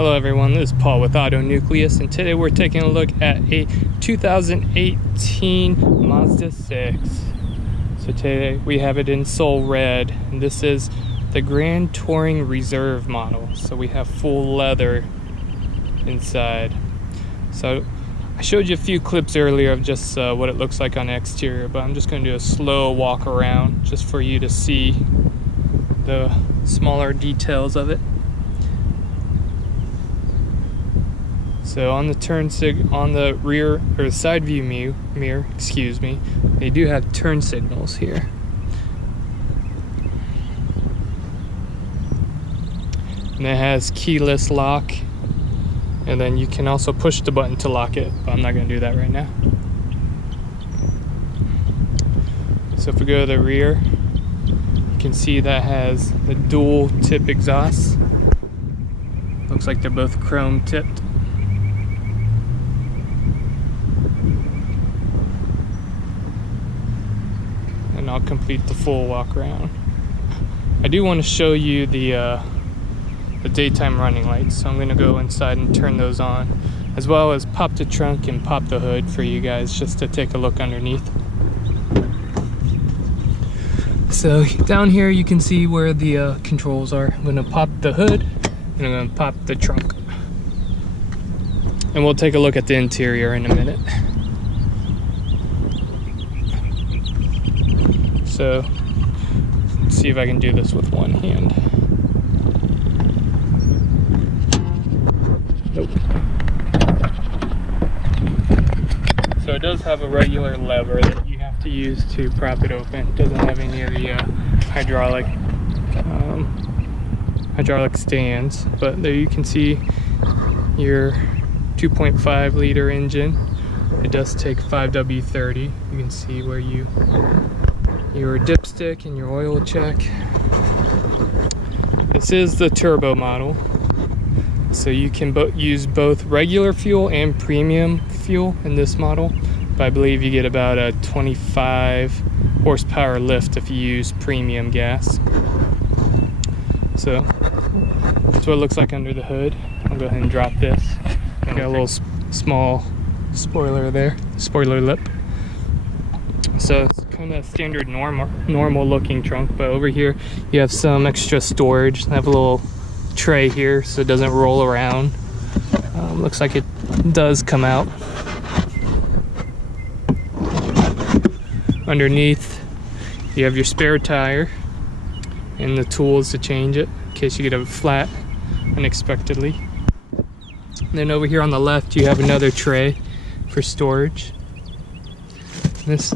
Hello everyone, this is Paul with Auto Nucleus, and today we're taking a look at a 2018 Mazda 6. So today we have it in Soul Red, and this is the Grand Touring Reserve model. So we have full leather inside. So I showed you a few clips earlier of just what it looks like on the exterior, but I'm just going to do a slow walk around just for you to see the smaller details of it. So on the rear or side view mirror, excuse me, they do have turn signals here. And it has keyless lock, and then you can also push the button to lock it, but I'm not going to do that right now. So if we go to the rear, you can see that has the dual tip exhausts. Looks like they're both chrome tipped. And I'll complete the full walk around. I do want to show you the daytime running lights, so I'm going to go inside and turn those on, as well as pop the trunk and pop the hood for you guys just to take a look underneath. So down here you can see where the controls are. I'm going to pop the hood and I'm going to pop the trunk, and we'll take a look at the interior in a minute. So let's see if I can do this with one hand. Nope. So it does have a regular lever that you have to use to prop it open. It doesn't have any of the hydraulic stands, but there you can see your 2.5 liter engine. It does take 5W30. You can see where your dipstick and your oil check. This is the turbo model, so you can use both regular fuel and premium fuel in this model, but I believe you get about a 25 horsepower lift if you use premium gas. So that's what it looks like under the hood. I'll go ahead and drop this. Got a little small spoiler there, spoiler lip. So it's kind of standard normal looking trunk, but over here you have some extra storage. I have a little tray here so it doesn't roll around. Looks like it does come out. Underneath you have your spare tire and the tools to change it in case you get a flat unexpectedly. And then over here on the left you have another tray for storage. This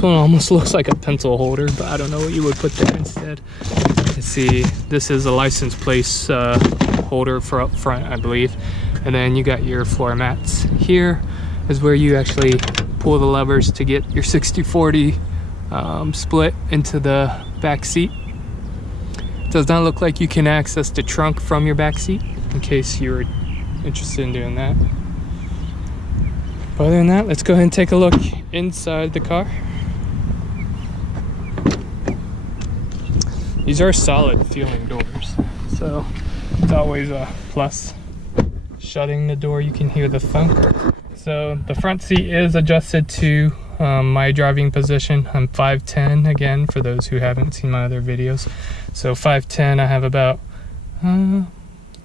one almost looks like a pencil holder, but I don't know what you would put there instead. Let's see, this is a license plate holder for up front, I believe. And then you got your floor mats. Here is where you actually pull the levers to get your 60/40 split into the back seat. It does not look like you can access the trunk from your back seat, in case you were interested in doing that. But other than that, let's go ahead and take a look inside the car. These are solid feeling doors, so it's always a plus. Shutting the door, you can hear the thunk. So the front seat is adjusted to my driving position. I'm 5'10", again, for those who haven't seen my other videos. So 5'10", I have about, I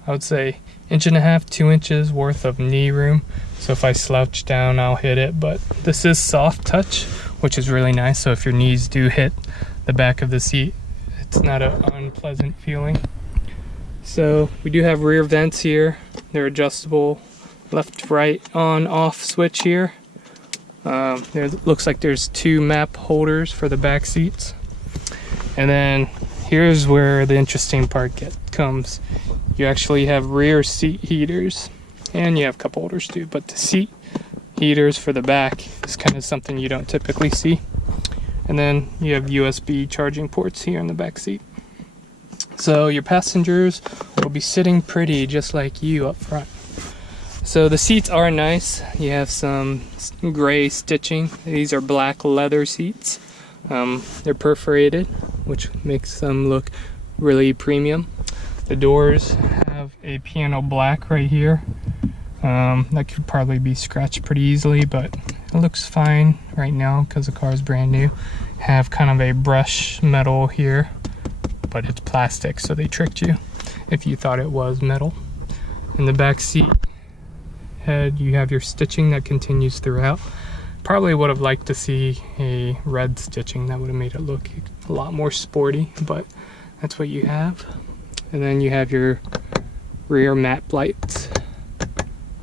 would say, 1.5 to 2 inches worth of knee room. So if I slouch down, I'll hit it, but this is soft touch, which is really nice. So if your knees do hit the back of the seat, it's not an unpleasant feeling. So we do have rear vents here. They're adjustable, left, right, on, off switch here. There looks like there's 2 map holders for the back seats. And then here's where the interesting part comes. You actually have rear seat heaters, and you have cup holders too, but the seat heaters for the back is kind of something you don't typically see. And then you have USB charging ports here in the back seat. So your passengers will be sitting pretty just like you up front. So the seats are nice. You have some gray stitching. These are black leather seats. They're perforated, which makes them look really premium. The doors have a piano black right here. That could probably be scratched pretty easily, but it looks fine right now because the car is brand new. Have kind of a brush metal here, but it's plastic, so they tricked you if you thought it was metal. In the back seat head, you have your stitching that continues throughout. Probably would have liked to see a red stitching. That would have made it look a lot more sporty, but that's what you have. And then you have your rear map lights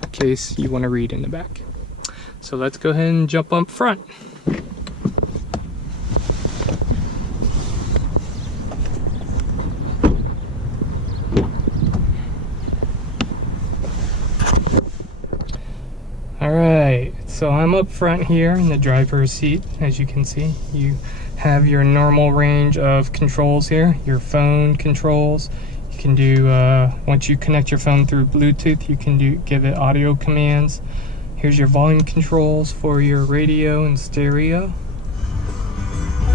in case you want to read in the back. So let's go ahead and jump up front. Alright, so I'm up front here in the driver's seat. As you can see, you have your normal range of controls here, your phone controls. You can do, once you connect your phone through Bluetooth, you can give it audio commands. Here's your volume controls for your radio and stereo.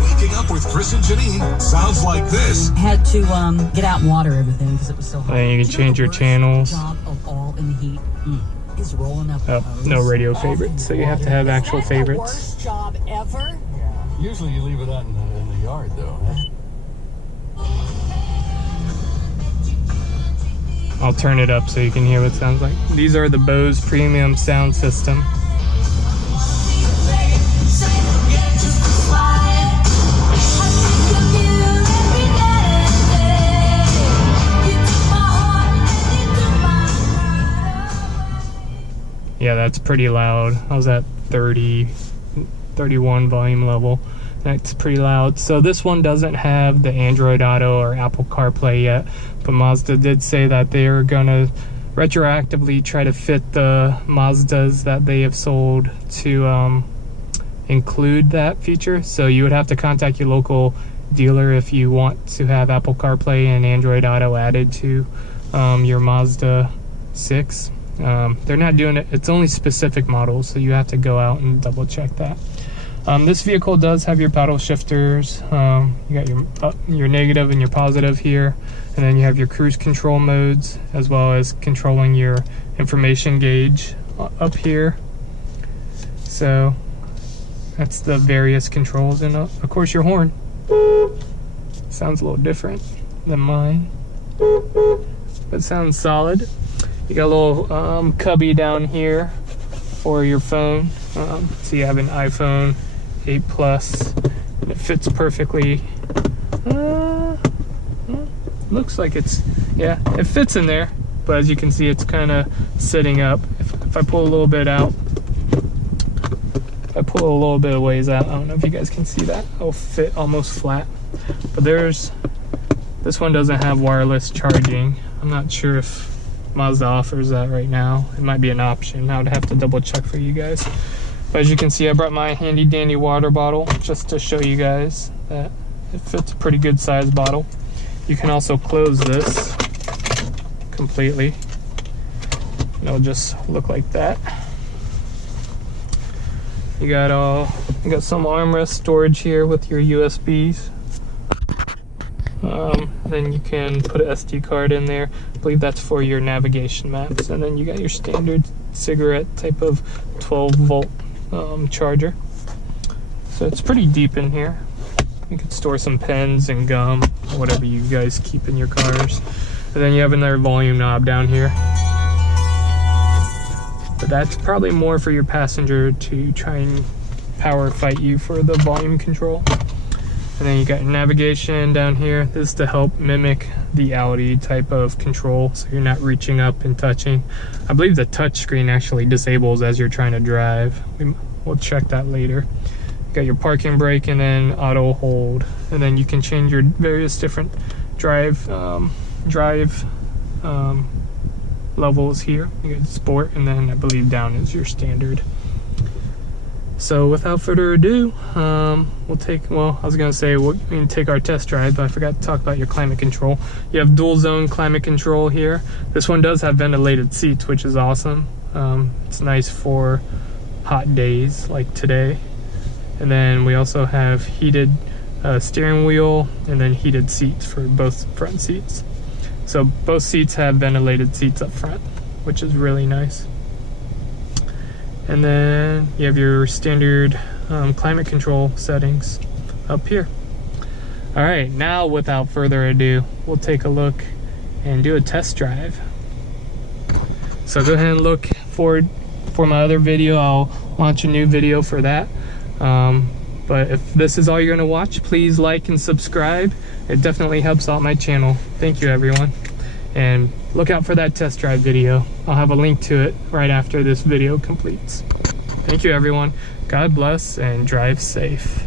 Waking up with Chris and Janine sounds like this. Had to get out and water everything because it was so hot. And you can change your channels. Job of all in the heat is rolling up. No radio favorites, so you have to have actual favorites. Worst job ever. Usually you leave it out in the yard, though. Huh? I'll turn it up so you can hear what it sounds like. These are the Bose premium sound system. Yeah, that's pretty loud. I was at 31 volume level. That's pretty loud. So this one doesn't have the Android Auto or Apple CarPlay yet, but Mazda did say that they're gonna retroactively try to fit the Mazdas that they have sold to include that feature. So you would have to contact your local dealer if you want to have Apple CarPlay and Android Auto added to your Mazda 6. They're not doing it. It's only specific models, so you have to go out and double check that. This vehicle does have your paddle shifters. You got your negative and your positive here, and then you have your cruise control modes, as well as controlling your information gauge up here. So that's the various controls, and of course your horn. Sounds a little different than mine, but it sounds solid. You got a little cubby down here for your phone. So you have an iPhone 8 Plus, and it fits perfectly. Looks like it's, yeah, it fits in there, but as you can see, it's kind of sitting up. If I pull a little bit out, if I pull a little bit of ways out, I don't know if you guys can see that, it'll fit almost flat. But this one doesn't have wireless charging. I'm not sure if Mazda offers that right now. It might be an option. I would have to double check for you guys. But as you can see, I brought my handy dandy water bottle just to show you guys that it fits a pretty good size bottle. You can also close this completely, and it'll just look like that. You got some armrest storage here with your USBs. Then you can put an SD card in there. I believe that's for your navigation maps. And then you got your standard cigarette type of 12-volt charger. So it's pretty deep in here. You could store some pens and gum, whatever you guys keep in your cars. And then you have another volume knob down here. But that's probably more for your passenger to try and power fight you for the volume control. And then you got your navigation down here. This is to help mimic the Audi type of control, so you're not reaching up and touching. I believe the touch screen actually disables as you're trying to drive. We'll check that later. You got your parking brake and then auto hold. And then you can change your various different drive levels here. You got sport, and then I believe down is your standard. So without further ado, I was gonna say we can take our test drive, but I forgot to talk about your climate control. You have dual zone climate control here. This one does have ventilated seats, which is awesome. It's nice for hot days like today. And then we also have heated steering wheel, and then heated seats for both front seats. So both seats have ventilated seats up front, which is really nice. And then you have your standard climate control settings up here. All right, now without further ado, we'll take a look and do a test drive. So go ahead and look forward for my other video. I'll launch a new video for that. But if this is all you're gonna watch, please like and subscribe. It definitely helps out my channel. Thank you, everyone. And look out for that test drive video. I'll have a link to it right after this video completes. Thank you, everyone. God bless and drive safe.